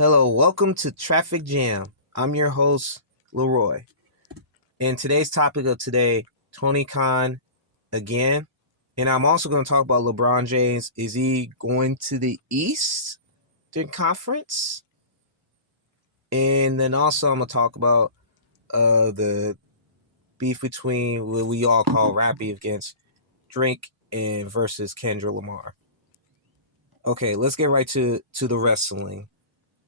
Hello, welcome to Traffic Jam. I'm your host, Leroy. And today's topic of today, Tony Kahn again. And I'm also going to talk about LeBron James. Is he going to the Eastern Conference? And then also I'm going to talk about the beef between what we all call rap beef against Drake and versus Kendrick Lamar. Okay, let's get right to the wrestling.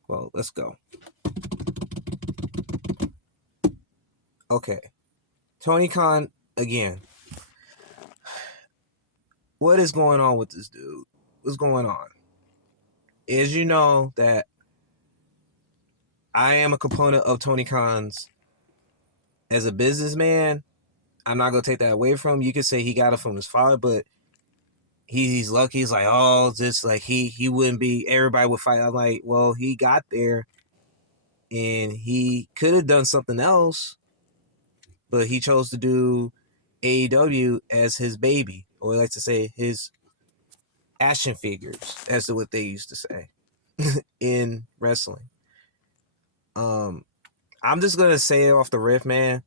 Well, let's go. Okay. Tony Kahn again. What is going on with this dude? What's going on? As you know that I am a component of Tony Khan's as a businessman. I'm not gonna take that away from him. You could say he got it from his father, but he's lucky. He's like, oh, just like he wouldn't be. Everybody would fight. I'm like, well, he got there, and he could have done something else, but he chose to do AEW as his baby, or like to say his action figures, as to what they used to say in wrestling. I'm just gonna say it off the riff, man.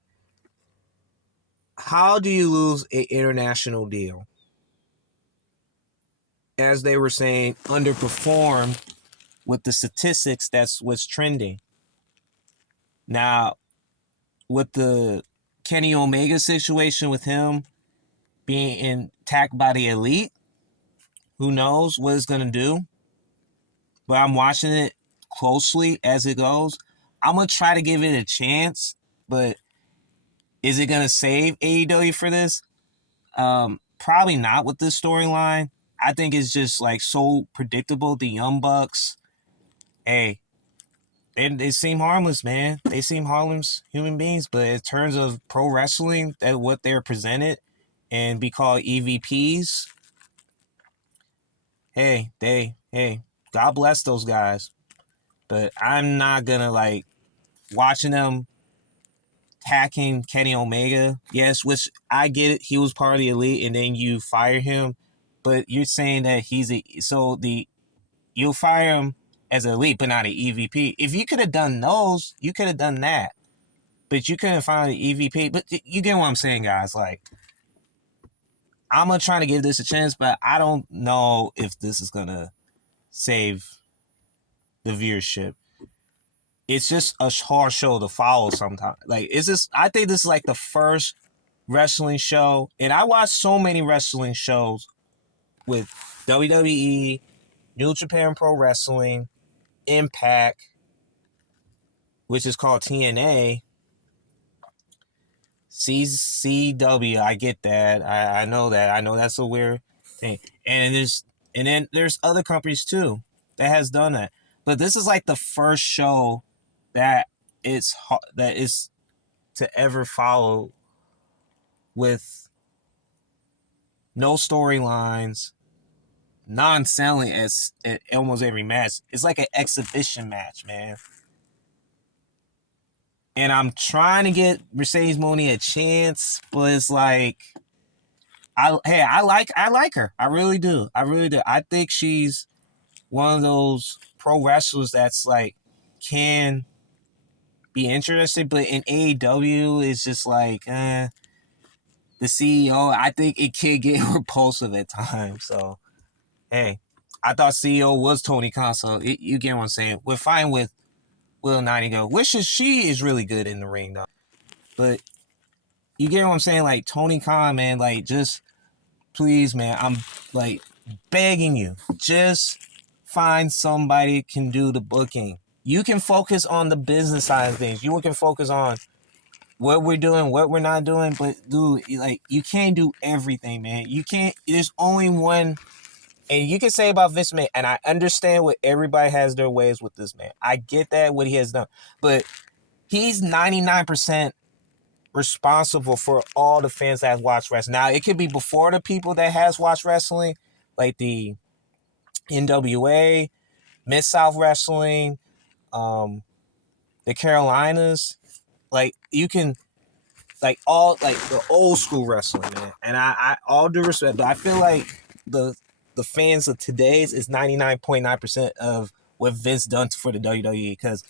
How do you lose an international deal? As they were saying, underperform with the statistics. That's what's trending now. With the Kenny Omega situation, with him being attacked by the elite, who knows what it's gonna do? But I'm watching it closely as it goes. I'm gonna try to give it a chance, but is it gonna save AEW for this? Probably not with this storyline. I think it's just like so predictable. The Young Bucks, hey, they seem harmless, man. They seem harmless human beings, but in terms of pro wrestling, that what they're presented and be called EVPs, hey, God bless those guys. But I'm not gonna like watching them attacking Kenny Omega. Yes, which I get it. He was part of the elite, and then you fire him. But you're saying that you'll fire him as an elite, but not an EVP. If you could have done those, you could have done that. But you couldn't find an EVP. But you get what I'm saying, guys. Like, I'm gonna try to give this a chance, but I don't know if this is gonna save the viewership. It's just a hard show to follow sometimes. Like, I think this is like the first wrestling show, and I watch so many wrestling shows with WWE, New Japan Pro Wrestling, Impact, which is called TNA, CCW. I get that. I know that. I know that's a weird thing. And then there's other companies too that has done that. But this is like the first show that is to ever follow with no storylines, non-selling as at almost every match. It's like an exhibition match, man. And I'm trying to get Mercedes Moné a chance, but it's like, I like her. I really do. I think she's one of those pro wrestlers that's like can be interested, but in AEW, it's just like the CEO. I think it can get repulsive at times. So, hey, I thought CEO was Tony Khan, so you get what I'm saying. We're fine with Will Nightingale. She is really good in the ring, though. But you get what I'm saying? Like, Tony Khan, man, like, just please, man, I'm like begging you, just find somebody who can do the booking. You can focus on the business side of things. You can focus on what we're doing, what we're not doing. But dude, like, you can't do everything, man. You can't. There's only one. And you can say about Vince McMahon, and I understand what everybody has their ways with this man. I get that, what he has done. But he's 99% responsible for all the fans that have watched wrestling. Now, it could be before the people that has watched wrestling, like the NWA, Mid-South Wrestling, the Carolinas. Like, you can, like, all, like, the old school wrestling, man. And I all due respect, but I feel like the fans of today's is 99.9% of what Vince done for the WWE, because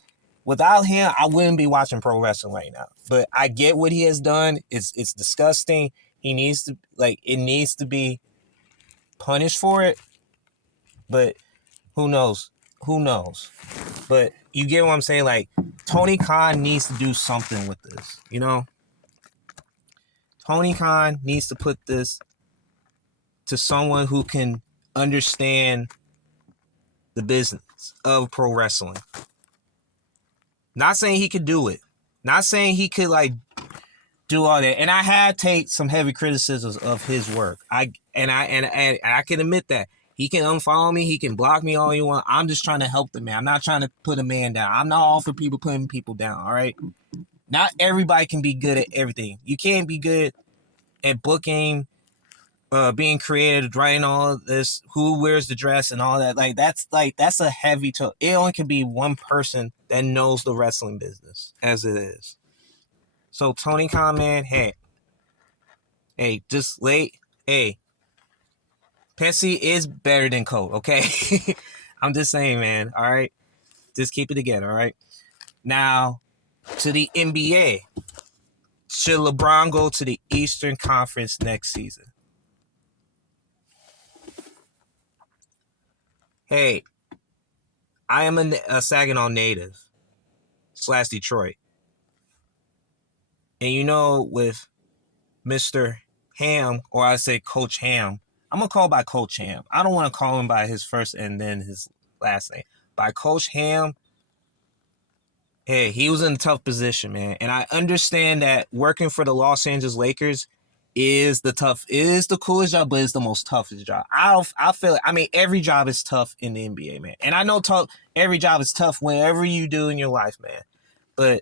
without him, I wouldn't be watching pro wrestling right now. But I get what he has done. It's disgusting. He needs to it needs to be punished for it. But who knows? Who knows? But you get what I'm saying? Like, Tony Khan needs to do something with this, you know? Tony Khan needs to put this to someone who can understand the business of pro wrestling. Not saying he could do it. Not saying he could, like, do all that. And I have taken some heavy criticisms of his work. I can admit that. He can unfollow me. He can block me all you want. I'm just trying to help the man. I'm not trying to put a man down. I'm not all for people putting people down, all right? Not everybody can be good at everything. You can't be good at booking, being creative, writing all of this, who wears the dress and all that. That's a heavy toll. It only can be one person that knows the wrestling business as it is. So Tony Khan, man, hey, Pepsi is better than Coke, okay? I'm just saying, man, all right? Just keep it together, all right? Now, to the NBA. Should LeBron go to the Eastern Conference next season? Hey, I am a Saginaw native / Detroit. And you know, with Mr. Ham, or I say Coach Ham, I'm going to call by Coach Ham. I don't want to call him by his first and then his last name. By Coach Ham, hey, he was in a tough position, man. And I understand that working for the Los Angeles Lakers is the coolest job, but it's the most toughest job. I feel I mean, every job is tough in the NBA, man. And I know every job is tough whenever you do in your life, man. But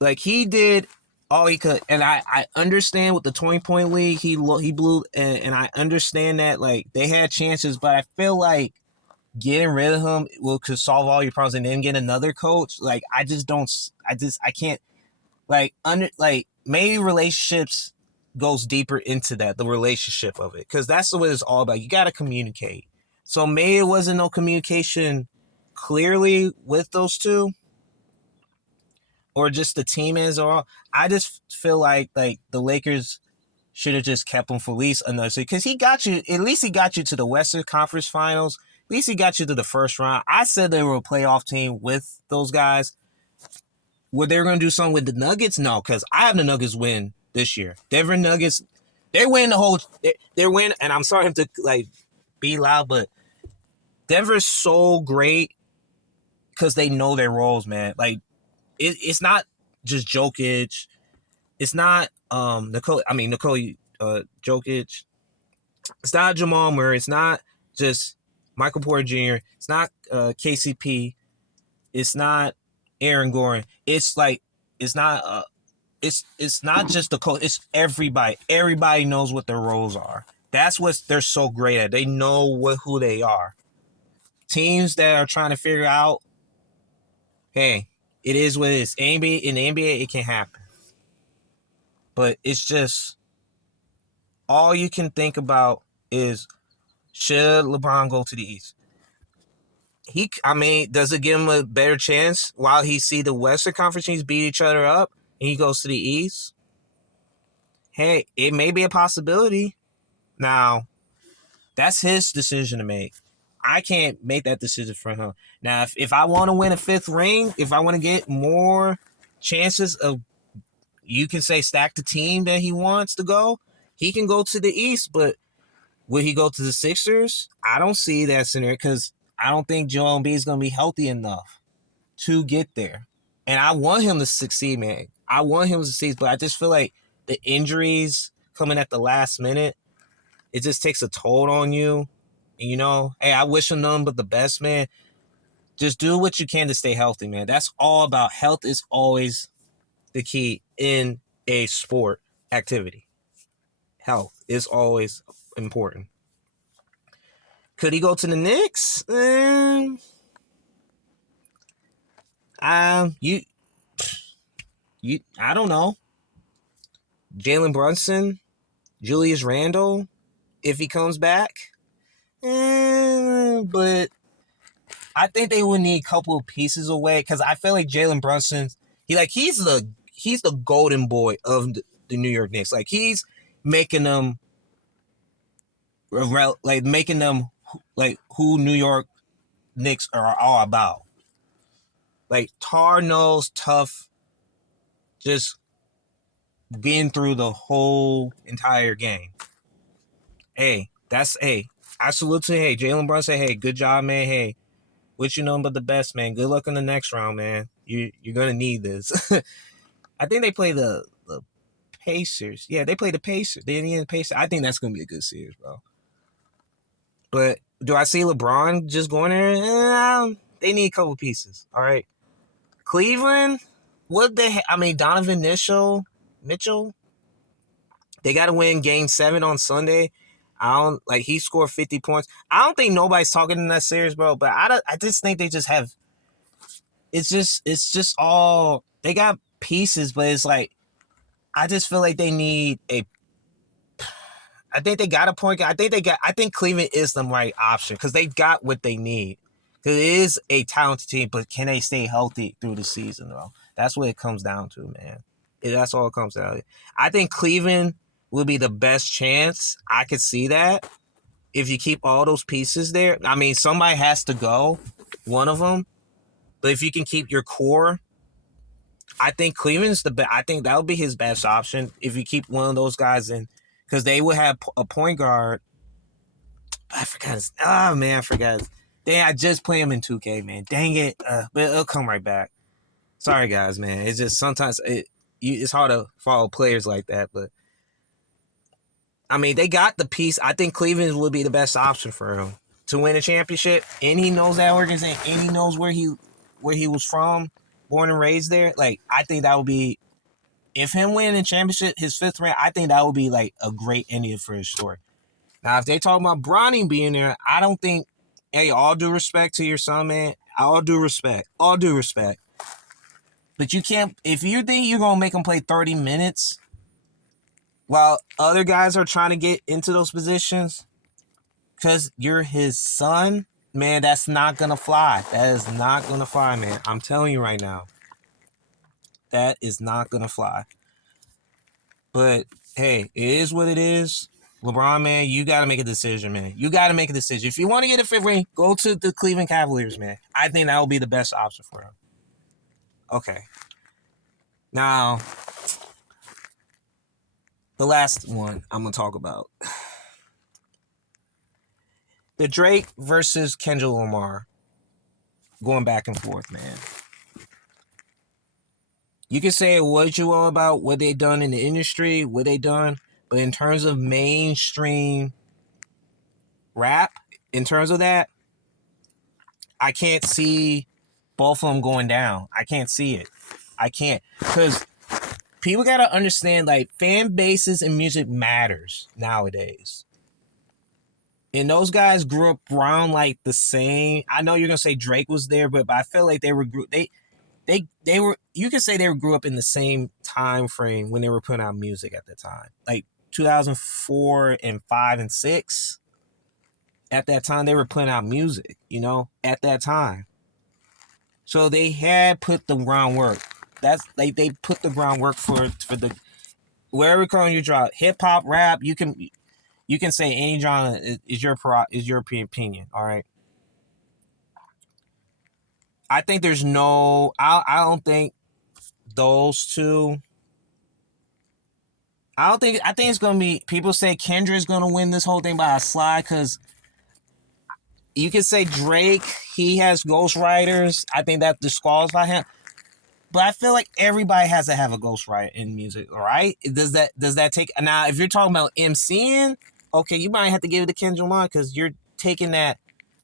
like, he did all he could, and I understand with the 20-point league he blew, and I understand that, like, they had chances, but I feel like getting rid of him could solve all your problems, and then get another coach. Like, I can't, maybe relationships goes deeper into that, the relationship of it, because that's what it's all about. You got to communicate. So maybe it wasn't no communication clearly with those two, or just the team as a whole. I just feel like the Lakers should have just kept him for at least another season, because at least he got you to the Western Conference Finals. At least he got you to the first round. I said they were a playoff team with those guys. Were they going to do something with the Nuggets? No, because I have the Nuggets win this year. Denver Nuggets, they win the whole. They're win, and I'm sorry to be loud, but Denver's so great because they know their roles, man. Like, it's not just Jokic. It's not Jokic. It's not Jamal Murray. It's not just Michael Porter Jr. It's not KCP. It's not Aaron Gordon. It's not just the coach. It's everybody. Everybody knows what their roles are. That's what they're so great at. They know who they are. Teams that are trying to figure out, hey, it is what it is. In the NBA, it can happen. But it's just, all you can think about is, should LeBron go to the East? Does it give him a better chance while he see the Western Conference teams beat each other up and he goes to the East? Hey, it may be a possibility. Now, that's his decision to make. I can't make that decision for him. Now, if I want to win a fifth ring, if I want to get more chances of, you can say, stack the team that he wants to go, he can go to the East. But will he go to the Sixers? I don't see that scenario, because I don't think Joel Embiid is going to be healthy enough to get there. And I want him to succeed, man. I want him to succeed, but I just feel like the injuries coming at the last minute, it just takes a toll on you. And, hey, I wish him nothing but the best, man. Just do what you can to stay healthy, man. That's all about. Health is always the key in a sport activity. Health is always important. Could he go to the Knicks? I don't know. Jalen Brunson, Julius Randle, if he comes back. But I think they would need a couple of pieces away because I feel like Jalen Brunson, he's the golden boy of the New York Knicks. Like he's making them making them like who New York Knicks are all about. Like tar nosed, tough, just being through the whole entire game. Hey, I salute to Jalen Brunson. Hey, good job, man. Hey, what you know but the best, man. Good luck in the next round, man. You're gonna need this. I think they play the Pacers. Yeah, they play the Pacers. The Indiana Pacers. I think that's gonna be a good series, bro. But do I see LeBron just going there? They need a couple pieces. All right. Cleveland, I mean, Donovan Mitchell, they got to win Game 7 on Sunday. I don't like he scored 50 points. I don't think nobody's talking in that series, bro. But I just think they just have. It's just all they got pieces, but it's like I just feel like they need a. I think they got a point guard. I think Cleveland is the right option because they got what they need. Because it is a talented team, but can they stay healthy through the season, though? That's what it comes down to, man. That's all it comes down to. I think Cleveland will be the best chance. I could see that if you keep all those pieces there. I mean, somebody has to go, one of them. But if you can keep your core, I think Cleveland's the best. I think that would be his best option if you keep one of those guys in. Because they would have a point guard. I forgot his. Oh, man, I forgot his. Dang, I just play him in 2K, man. Dang it. But it'll come right back. Sorry, guys, man. It's just sometimes it's hard to follow players like that. But, I mean, they got the piece. I think Cleveland would be the best option for him to win a championship. And he knows that organization. And he knows where he was from, born and raised there. Like, I think that would be, if him winning a championship, his 5th ring, I think that would be, like, a great ending for his story. Now, if they talk about Bronny being there, I don't think, hey, all due respect to your son, man. All due respect. All due respect. But you can't, if you think you're going to make him play 30 minutes while other guys are trying to get into those positions because you're his son, man, that's not going to fly. That is not going to fly, man. I'm telling you right now. That is not going to fly. But, hey, it is what it is. LeBron, man, you got to make a decision, man. You got to make a decision. If you want to get a 5th ring, go to the Cleveland Cavaliers, man. I think that will be the best option for him. Okay. Now, the last one I'm going to talk about. The Drake versus Kendrick Lamar. Going back and forth, man. You can say what you want about what they done in the industry, what they done, but in terms of mainstream rap, in terms of that, I can't see both of them going down. I can't see it. I can't. Because people got to understand, like, fan bases and music matters nowadays. And those guys grew up around, like, the same. I know you're going to say Drake was there, but I feel like they were, they were, you could say they grew up in the same time frame when they were putting out music at the time. Like, 2004 and 5 and 6. At that time, they were putting out music, at that time. So they had put the groundwork. That's they put the groundwork for the wherever you drop hip hop, rap. You can say any genre is your opinion. All right. I think there's no. I don't think those two. I think it's gonna be. People say Kendrick's gonna win this whole thing by a slide because you can say Drake. He has ghostwriters. I think that disqualifies him. But I feel like everybody has to have a ghostwriter in music, right? Does that take now? If you're talking about MCing, okay, you might have to give it to Kendrick Lamar because you're taking that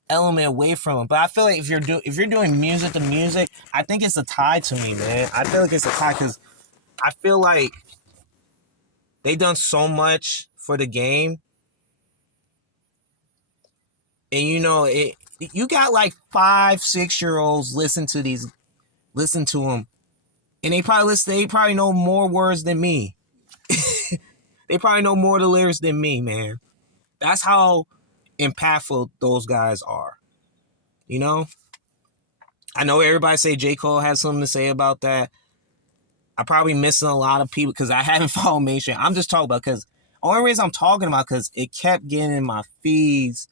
element away from him. But I feel like if you're doing music to music, I think it's a tie to me, man. I feel like it's a tie because I feel like they done so much for the game, and you got like 5-6-year-olds listen to them. And they probably know more words than me. They probably know more of the lyrics than me, man. That's how impactful those guys are. You know? I know everybody say J. Cole has something to say about that. I probably missing a lot of people because I haven't followed mainstream. I'm just talking about because only reason I'm talking about because it kept getting in my feeds.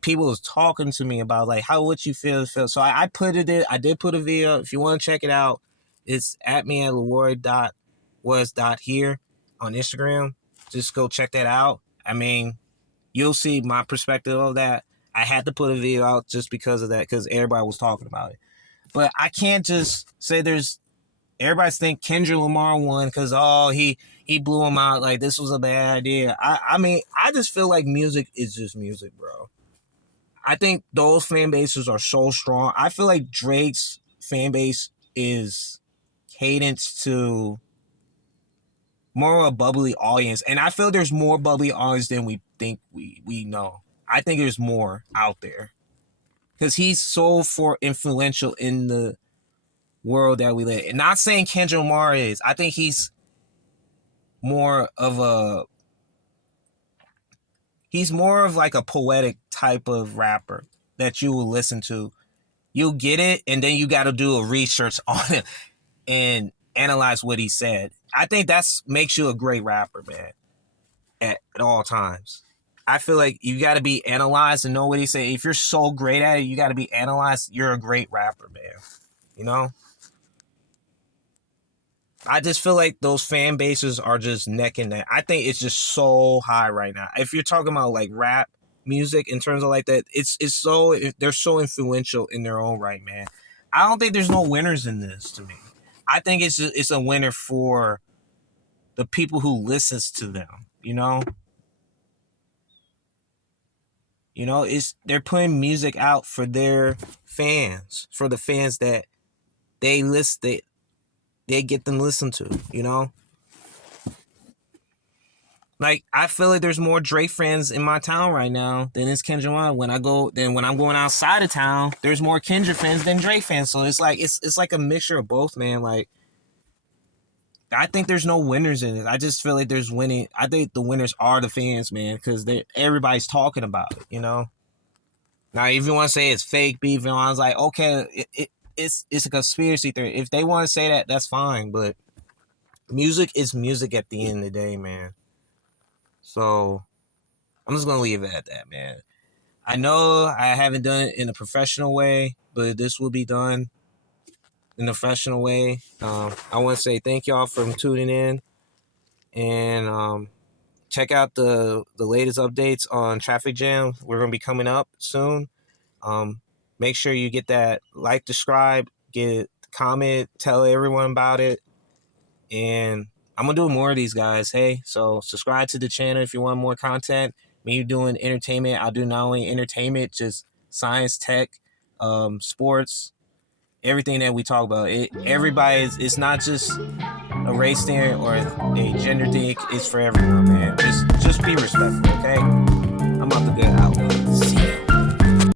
People was talking to me about like how would you feel. So I put it in. I did put a video. If you want to check it out, it's at me at Leroy.was.here on Instagram. Just go check that out. I mean, you'll see my perspective of that. I had to put a video out just because of that because everybody was talking about it. But I can't just say there's everybody think Kendrick Lamar won because he blew him out like this was a bad idea. I mean I just feel like music is just music, bro. I think those fan bases are so strong. I feel like Drake's fan base is cadenced to more of a bubbly audience, and I feel there's more bubbly audience than we think we know. I think there's more out there because he's so influential in the world that we live in. Not saying Kendrick Lamar is. I think he's more of like a poetic type of rapper that you will listen to. You'll get it, and then you got to do a research on it and analyze what he said. I think that's makes you a great rapper, man, at all times. I feel like you got to be analyzed and know what he said. If you're so great at it, you got to be analyzed. You're a great rapper, man. You know? I just feel like those fan bases are just neck and neck. I think it's just so high right now. If you're talking about like rap music in terms of like that, they're so influential in their own right, man. I don't think there's no winners in this to me. I think it's a winner for the people who listens to them, you know? You know, they're putting music out for their fans, for the fans that they get them listened to, you know? Like, I feel like there's more Drake fans in my town right now than is Kendrick Lamar. When I'm going outside of town, there's more Kendrick fans than Drake fans. So it's like a mixture of both, man. Like, I think there's no winners in it. I just feel like there's winning. I think the winners are the fans, man, because everybody's talking about it, you know? Now, if you want to say it's fake beef, I was like, okay, it's a conspiracy theory. If they want to say that, that's fine. But music is music at the end of the day, man. So I'm just gonna leave it at that, man. I know I haven't done it in a professional way, but this will be done in a professional way. I want to say thank y'all for tuning in, and check out the latest updates on Traffic Jam. We're gonna be coming up soon. Make sure you get that like, subscribe, get comment, tell everyone about it, and I'm gonna do more of these guys. Hey, so subscribe to the channel if you want more content. Me doing entertainment, I'll do not only entertainment, just science, tech, sports, everything that we talk about. It's not just a race thing or a gender thing. It's for everyone, man. Just be respectful, okay? I'm about to get out. See